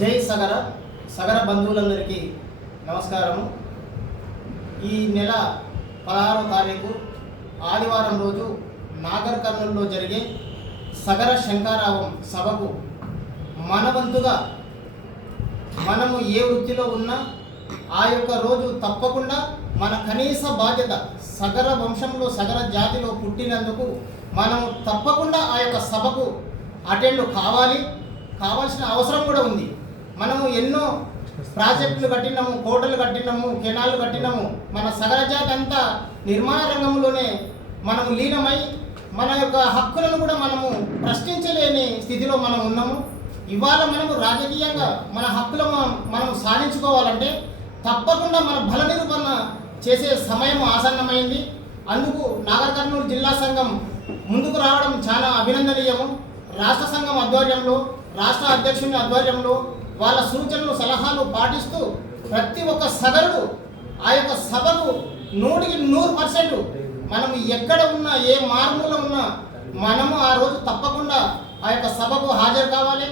జై సగర సగర బంధువులందరికీ నమస్కారము. ఈ నెల 16వ తారీఖు ఆదివారం రోజు నాగర్ కర్నూలులో జరిగే సగర శంకారావం సభకు మనవంతుగా మనము ఏ వృత్తిలో ఉన్నా ఆ యొక్క రోజు తప్పకుండా మన కనీస బాధ్యత సగర వంశంలో సగర జాతిలో పుట్టినందుకు మనము తప్పకుండా ఆ యొక్క సభకు అటెండ్ కావాల్సిన అవసరం కూడా ఉంది. మనము ఎన్నో ప్రాజెక్టులు కట్టినాము, కోటలు కట్టినాము, కెనాళ్ళు కట్టినాము. మన సగర జాతి అంతా నిర్మాణ రంగంలోనే మనము లీనమై మన యొక్క హక్కులను కూడా మనము ప్రశ్నించలేని స్థితిలో మనం ఉన్నాము. ఇవాళ మనము రాజకీయంగా మన హక్కులను మనం సాధించుకోవాలంటే తప్పకుండా మన బల నిరూపణ చేసే సమయం ఆసన్నమైంది. అందుకు నాగర్ కర్నూలు జిల్లా సంఘం ముందుకు రావడం చాలా అభినందనీయము. రాష్ట్ర సంఘం ఆధ్వర్యంలో, రాష్ట్ర అధ్యక్షుని ఆధ్వర్యంలో వాళ్ళ సూచనలు సలహాలు పాటిస్తూ ప్రతి ఒక్క సగరుడు ఆ యొక్క సభకు 100% మనము ఎక్కడ ఉన్నా, ఏ మారుమూల ఉన్నా మనము ఆ రోజు తప్పకుండా ఆ యొక్క సభకు హాజరు కావాలి.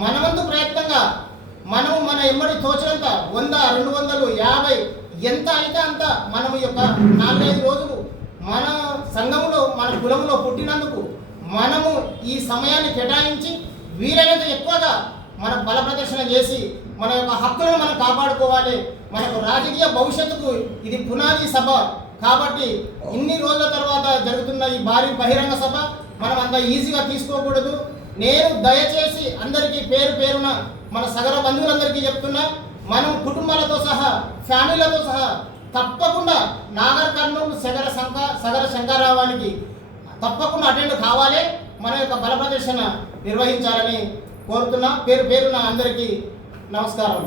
మనవంతు ప్రయత్నంగా మనము మన ఎమ్మడి తోచినంత 100, 200, 50 ఎంత అయితే అంత మనము యొక్క 4-5 రోజులు మన సంఘంలో మన కులంలో పుట్టినందుకు మనము ఈ సమయాన్ని కేటాయించి వీలైనంత ఎక్కువగా మన బల ప్రదర్శన చేసి మన యొక్క హక్కులను మనం కాపాడుకోవాలి. మనకు రాజకీయ భవిష్యత్తుకు ఇది పునాది సభ కాబట్టి ఇన్ని రోజుల తర్వాత జరుగుతున్న ఈ భారీ బహిరంగ సభ మనం అంత ఈజీగా తీసుకోకూడదు. నేను దయచేసి అందరికీ పేరు పేరున మన సగర బంధువులందరికీ చెప్తున్నా, మనం కుటుంబాలతో సహా ఫ్యామిలీలతో సహా తప్పకుండా నాగర్ కర్నూలు సగర శంకారావానికి తప్పకుండా అటెండ్ కావాలి. మన యొక్క బల ప్రదర్శన నిర్వహించాలని కోరుతున్నా. పేరు పేరున అందరికీ నమస్కారం.